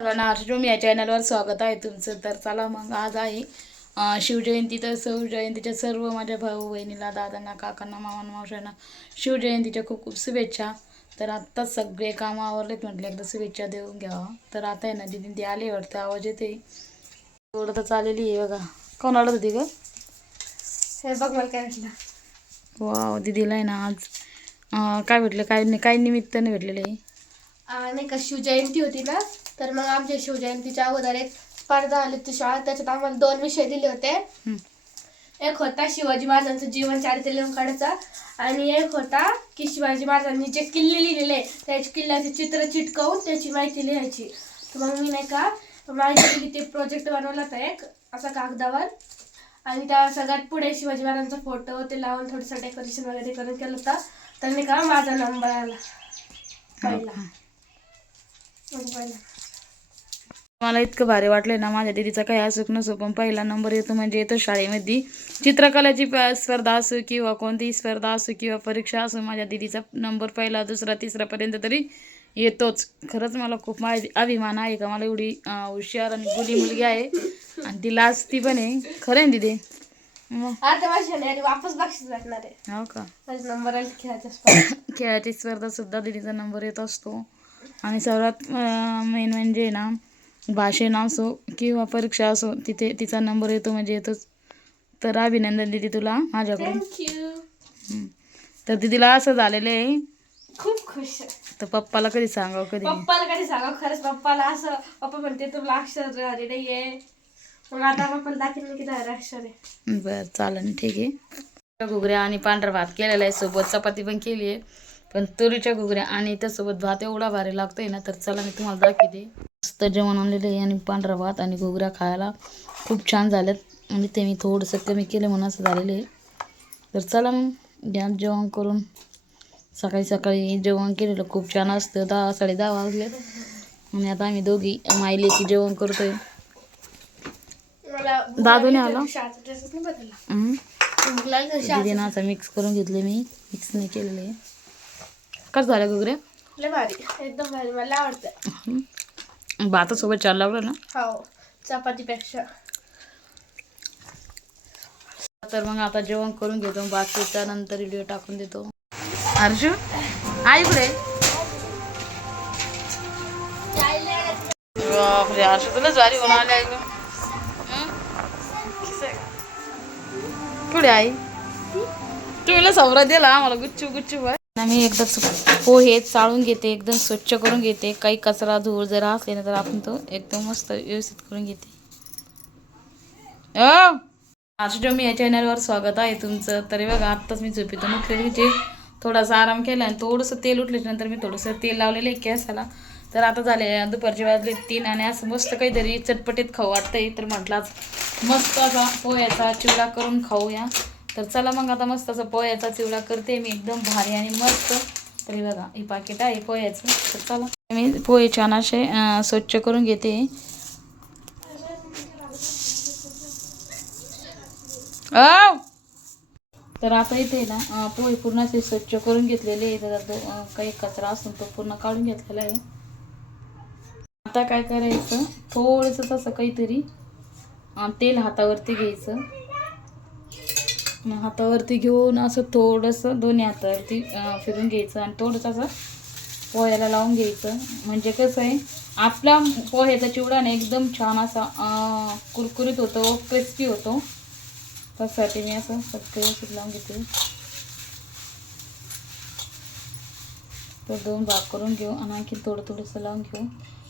नार्शरूम या चॅनलवर स्वागत आहे तुमचं. तर चला मग आज आहे शिवजयंती. तर शिवजयंतीच्या सर्व माझ्या भाऊ बहिणीला, दादांना, काकांना, मामांना, मावशांना शिवजयंतीच्या खूप खूप शुभेच्छा. तर आत्ताच सगळे कामं आवरलेत, म्हटलं एकदा शुभेच्छा देऊन घ्यावा. तर आता आहे ना दिदी ती आली वाटतं, आवाज येते एवढं तर चालेली आहे बघा. कोण आडत होती ग? हे बघ मला काय भेटलं. वाव, दिदीला आहे ना आज काय भेटलं, काय निमित्ताने भेटलेलं आहे? नाही का शिवजयंती होती ना, तर मग आमच्या शिवजयंतीच्या अगोदर एक स्पर्धा आली होती शाळेत. त्याच्यात आम्हाला 2 विषय दिले होते. एक होता शिवाजी महाराजांचं जीवन चारित्र्य लिहून काढायचा, आणि एक होता की शिवाजी महाराजांनी जे किल्ले लिहिलेले त्याची किल्ल्याचे चित्र चिटकवून त्याची माहिती लिहायची. तर मग मी नाही का माहिती लिहिली, ते प्रोजेक्ट बनवला होता एक असा कागदावर, आणि त्या सगळ्यात पुढे शिवाजी महाराजांचा फोटो ते लावून थोडंसं डेकोरेशन वगैरे करून केलं होतं. तर नाही का माझा नंबर आला पहिला. मला इतकं भारी वाटलं ना, माझ्या दीदीचा काही असो नसो पण पहिला नंबर येतो म्हणजे येतो शाळेमध्ये. चित्रकलाची स्पर्धा असो किंवा कोणतीही स्पर्धा असो किंवा परीक्षा असो, माझ्या दीदीचा नंबर पहिला, दुसरा, तिसरापर्यंत तरी येतोच. खरंच मला खूप अभिमान आहे का मला एवढी हुशार आणि गुली मुलगी आहे, आणि ती लाजती पण आहे. खरं आहे दीदी? वापस बक्षीस भेटणार आहे. हो का? नंबर खेळाच्या खेळाची स्पर्धा सुद्धा दीदीचा नंबर येत असतो. आणि सर्वात मेन म्हणजे ना, भाषण असो किंवा परीक्षा असो तिथे तिचा नंबर येतो म्हणजे येतोच. तर अभिनंदन दीदी तुला माझ्याकडून. थँक्यू. तर दीदीला असं झालेलं आहे, खूप खुश आहे. तर पप्पाला कधी सांगावं कधी नाही. पप्पाला कधी सांगा खरंच. पप्पाला असं पप्पा म्हणते तुला अक्षर आले नाहीये, मग आता पप्पाला दाखवलं की नाही अक्षर आहे. बरं चालेल, ठीक आहे. घुगऱ्या आणि पांढरा भात केलेला आहे, सोबत चपाती पण केली आहे. पण तुरीच्या घुगऱ्या आणि त्यासोबत भात एवढा भारी लागतोय ना, तर चला मी तुम्हाला दाखवते. मस्त जेवण आणलेलं आहे, आणि पांढरा भात आणि घुगऱ्या खायला खूप छान झाल्यात. आणि ते मी थोडंसं कमी केलं म्हणून असं झालेलं आहे. तर चला मग घ्या जेवण करून. सकाळी सकाळी जेवण केलेलं खूप छान असतं. 10 10:30 वाजलेत, आणि आता आम्ही दोघी मायलेकी जेवण करतोय. दादूने आला दीदीनं असं मिक्स करून घेतले, मी मिक्स नाही केलेलं आहे. कसं झालं घुगऱ्या? लय भारी, एकदम भारी, मला आवडतं. भातासोबत छान लागलं ना? हो, चपातीपेक्षा. तर मग आता जेवण करून घेतो, बाकीच्या नंतर व्हिडिओ टाकून देतो. हर्षू आई कुठे? बापरे, हर्षू तुलाच भारी होऊन आले. कुठे आई? तुम्हीला सवरा दिला आम्हाला गुच्चू गुच्चू. मी एकदा पोहे चाळून घेते, एकदम स्वच्छ करून घेते. काही कचरा धूळ जरा असले ना तर आपण तो एकदम मस्त व्यवस्थित करून घेते. आजच्या मी या चॅनलवर स्वागत आहे तुमचं. तरी बघा आत्ताच मी झोपेतून उठलेली, थोडासा आराम केला आणि थोडंसं तेल उठल्यानंतर मी थोडंसं तेल लावलेलं आहे केसाला. तर आता झाले दुपारचे वाजले 3, आणि असं मस्त काहीतरी चटपटीत खाऊ वाटतंय. तर म्हटलं आज मस्त असा पोह्याचा चिवडा करून खाऊया. तर चला मग आता मस्त असं पोह्याचा चिवडा करते मी, एकदम भारी आणि मस्त. तरी बघा हे पाकिट आहे पोह्याचं. तर चला मी पोहे छान असे स्वच्छ करून घेते. तर आता इथे ना पोहे पूर्ण असे स्वच्छ करून घेतलेले. त्याचा काही कचरा असून तो पूर्ण काढून घेतलेला आहे. आता काय करायचं, थोडंसं तसं काहीतरी तेल हातावरती घ्यायचं. हातावरती घेऊन असं थोडंसं दोन्ही हातावरती फिरून घ्यायचं, आणि थोडंसं असं पोह्याला लावून घ्यायचं. म्हणजे कसं आहे, आपला पोह्याचा चिवडा ना एकदम छान असा कुरकुरीत होतो, क्रिस्पी होतो. त्यासाठी मी असं सगळं व्यवस्थित लावून घेते. तर 2 भाग करून घेऊ, आणि आणखी थोडंसं लावून घेऊ.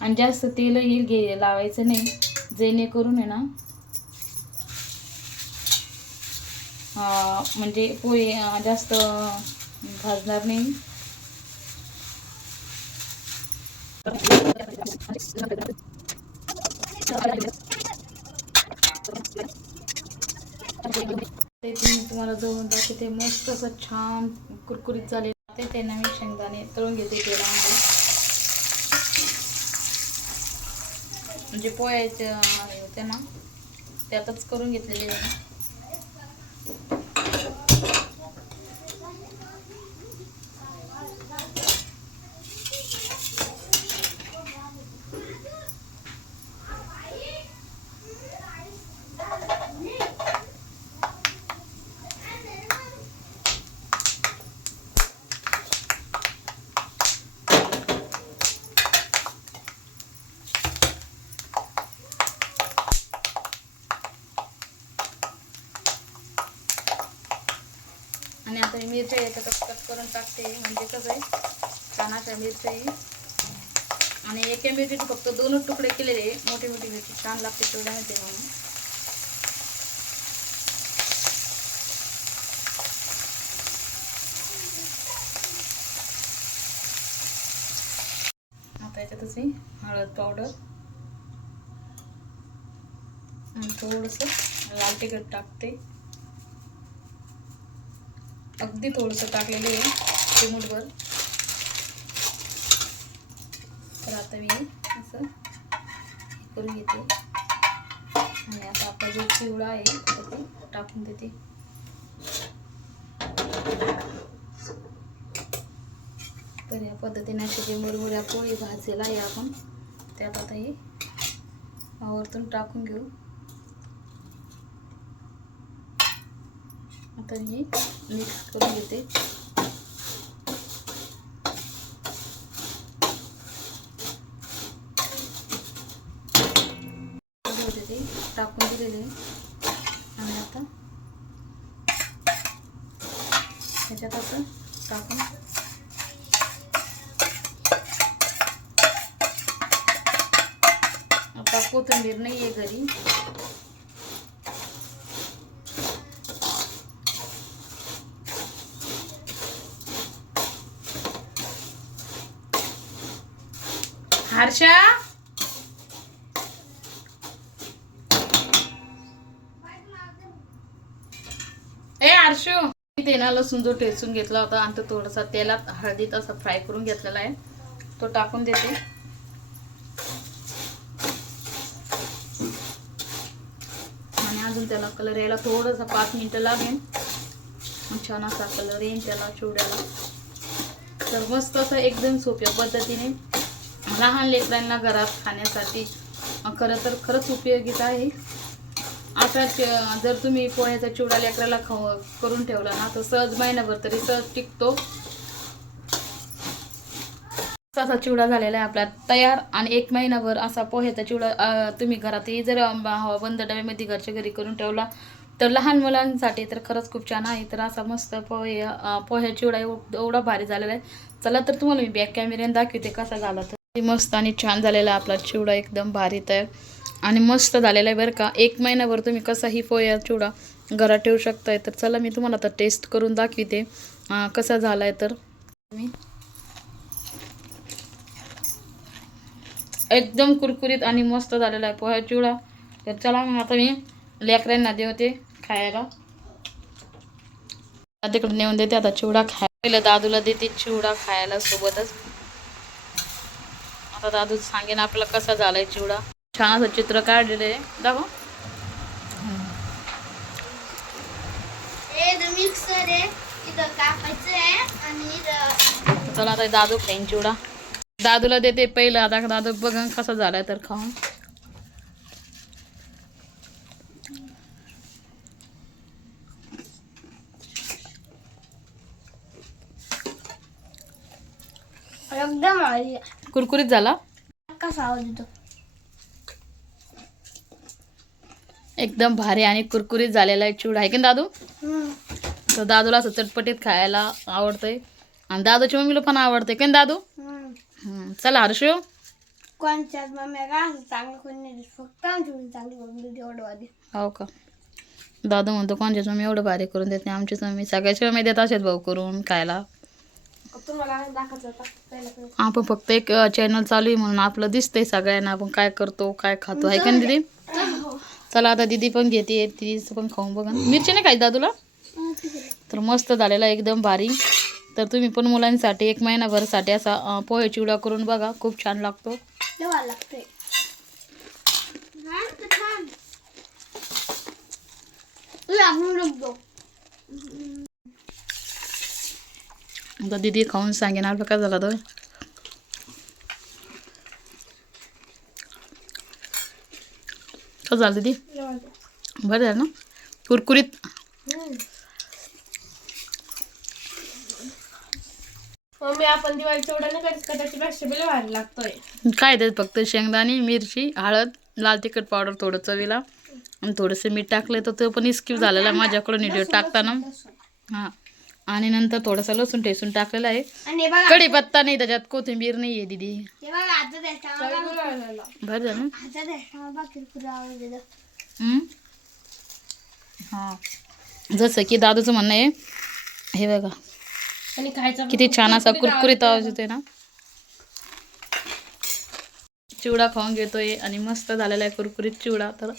आणि जास्त तेलही लावायचं नाही, जेणेकरून आहे ना म्हणजे पोहे जास्त भाजणार नाही. ते तुम्हाला जवळून दाखवते. मस्त असं छान कुरकुरीत झाले ते ना, मी शेंगदाणे तळून घेते तेलामध्ये. म्हणजे पोह्याचे होते ना त्यातच करून घेतलेले आहे. आता ही मिरच्या याच्यातच कट करून टाकते, म्हणजे कसं आहे छानाच्या मिरच्याही. आणि एका मिरचीचे फक्त 2च तुकडे केलेले, मोठी मोठी मिरची छान लागते तेवढ्या माहिती म्हणून. आता याच्यातच मी हळद पावडर आणि थोडंसं लाल तिखट टाकते, अगदी थोडंसं टाकलेलं आहे चिमूटभर. तर आता मी असं करून घेते आणि आता आपला जो चिवडा आहे तो टाकून देते. तर या पद्धतीने अशी जे मुरमुऱ्या पोळी भाजेला आहे आपण त्यात आता हे आवर्तून टाकून घेऊ. आता मी मिक्स करून घेते. ते टाकून दिलेले आणि आता ह्याच्यात असं टाकून आता कोथिंबीर नाही आहे घरी, हर्षा ए हर्षू, ते ना लसूण जो ठेचून घेतला होता आणि तो थोडासा तेलात हळदीत असा फ्राय करून घेतलेला आहे तो टाकून देते. आणि अजून त्याला कलर यायला थोडंसं 5 मिनिटं लागेल. छान असा कलर येईल त्याला चिवड्याला. तर मस्त असं एकदम सोप्या पद्धतीने लहान लेकरांना घरात खाण्यासाठी खरं तर खरंच उपयोगित आहे. असाच जर तुम्ही पोह्याचा चिवडा लेकराला करून ठेवला ना तर सहज महिनाभर तरी सहज टिकतो. असा चिवडा झालेला आहे आपला तयार. आणि 1 महिनाभर असा पोह्याचा चिवडा तुम्ही घरातही जर बंद डब्यामध्ये घरच्या घरी करून ठेवला तर लहान मुलांसाठी तर खरंच खूप छान आहे. तर असा मस्त पोह्या चिवडा एवढा भारी झालेला आहे. चला तर तुम्हाला मी बॅक कॅमेऱ्याने दाखवते कसा झाला. तर मस्त आणि छान झालेला आपला चिवडा एकदम भारी तयार आणि मस्त झालेला आहे बरं का. 1 महिनाभर तुम्ही कसाही पोह्या चिवडा घरात ठेवू शकताय. तर चला मी तुम्हाला आता टेस्ट करून दाखवते कसा झाला आहे. तर मी एकदम कुरकुरीत आणि मस्त झालेला आहे पोह्या चिवडा. तर चला मग आता मी लेकरांना देते खायला, तिकडे नेऊन देते आता चिवडा खायला. पहिलं दादूला देते चिवडा खायला सोबतच. आता दादू सांगेन आपला कसा झालाय चिवडा. छान असं चित्र काढलेलं आहे दाखव. मिक्सर आहे इथं कापायचं आहे आणि चला आता दादू खाईन चिवडा. दादूला देते पहिलं. आता दादू बघ कसा झालाय तर खाऊन. एकदम कुरकुरीत झाला. कसा आवाज येतो. एकदम भारी आणि कुरकुरीत झालेला आहे चिवडा आहे की दादू. तर दादूला असं चटपटीत खायला आवडतंय आणि दादूच्या मम्मीला पण आवडतंय की दादू. चला हर्षू कोणच्याच मम्मी का चांगलं कोणी नाही, फक्त आमची चांगली मम्मी एवढं वादी. हो का. दादू म्हणतो कोणच्याच मम्मी एवढं भारी करून देत नाही, आमचीच मम्मी सगळ्याची मम्मी देत असेल भाऊ करून खायला. तुम्हाला दाखवत होता आपण फक्त एक चॅनल चालू आहे म्हणून आपलं दिसतंय सगळ्यांना आपण काय करतो काय खातो आहे का दीदी. चला आता दीदी पण घेते, दीदीचं पण खाऊन बघा. मिरची नाही खायची दादूला. तर मस्त झालेला एकदम भारी. तर तुम्ही पण मुलांसाठी 1 महिनाभरसाठी असा पोहे चिवडा करून बघा, खूप छान लागतो. आता दीदी खाऊन सांगेन आपलं काय झालं तर. कसं झालं दीदी. बरं झालं ना कुरकुरीत. मम्मी आपण दिवाळी चिवडा नाही करत का, त्याची पेक्षा बिल भारी लागतोय. काय ते फक्त शेंगदाणे मिरची हळद लाल तिखट पावडर थोडं चवीला आणि थोडंसं मीठ टाकलं तर तो पण स्किप झालेला माझ्याकडून व्हिडिओ टाकताना. हां आणि नंतर थोडासा लसूण ठेसून टाकलेला आहे. आणि बघा कढीपत्ता नाही त्याच्यात, कोथिंबीर नाही आहे दीदी. हे बघा आता बरं झालं. हां, जसं की दादूचं म्हणणं आहे. हे बघा आणि खायचं किती छान असा कुरकुरीत आवाज येतोय ना. चिवडा खाऊन घेतोय आणि मस्त झालेला आहे कुरकुरीत चिवडा. तर